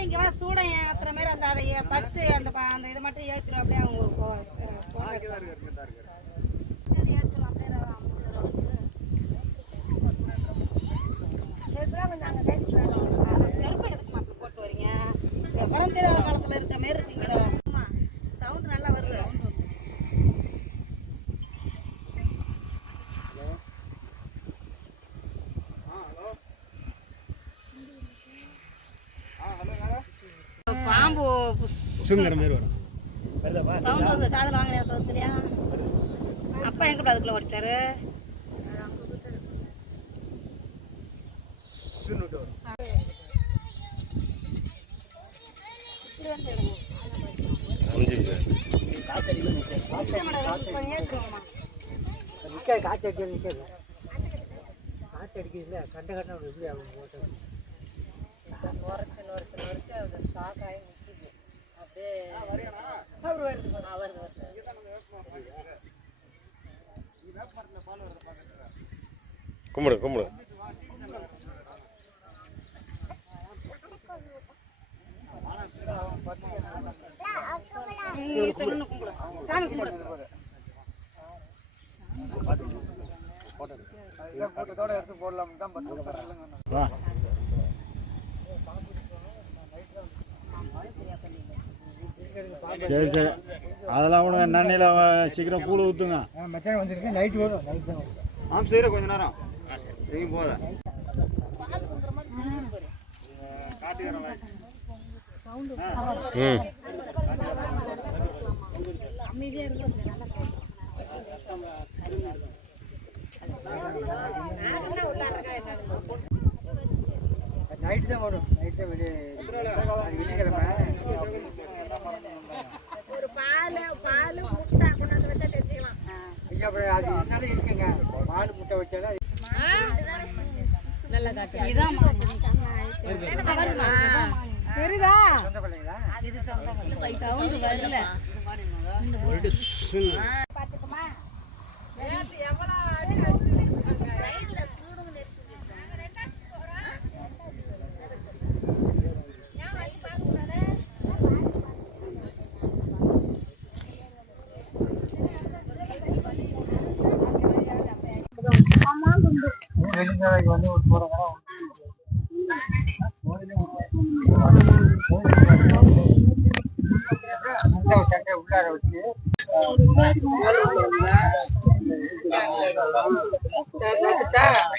அப்படியே இங்கே வா சூடம் ஏற்றுற மாதிரி அந்த அதை பத்து அந்த இதை மட்டும் ஏற்றுறோம் அப்படியே அவங்க ஏற்றுறோம் அப்படியே அந்த செருப்பு எதுக்கு அப்படி போட்டு வரீங்க விவரம் தெரியாத காலத்தில் இருக்க மாரி இருக்கீங்களா ஆமாம் சவுண்டு நல்லா வருது பாம்பு சவுண்ட் வந்து காதில் வாங்கின சரியா அப்பா எங்கே அதுக்குள்ள ஓடிட்டாரு காற்றடிக்குதுல கண்ட கண்ட எப்படி அவங்க போட்டது கும்பிடு கும்பிடு சாமி கும்பிடு போட்டதோட எடுத்து போடலாம் தான் சரி சரி அதெல்லாம் விடுங்க நன்னியில் சீக்கிரம் கூழ் ஊற்றுங்க மத்தியானம் வந்துருக்கு நைட்டு வரும் நைட்டு ஆமாம் செய்கிற கொஞ்ச நேரம் எங்கேயும் போத அமைதியாக இருக்கும் நைட்டு தான் வரும் நைட்டு தான் வெள்ளிக்கிழமை ஒரு பால் முட்டை கொண்டாந்து வச்சா தெரிஞ்சுக்கலாம் ஐயா அப்புறம் அது இருந்தாலும் இருக்குங்க பால் முட்டை வச்சாலும் நல்ல காட்சி இதான் தெரியுதா சவுண்டு வரல பார்த்துக்குமா எவ்வளோ வெள்ளிக்கிழமைக்கு வந்து ஒரு போகிற சண்டை உள்ளார வச்சு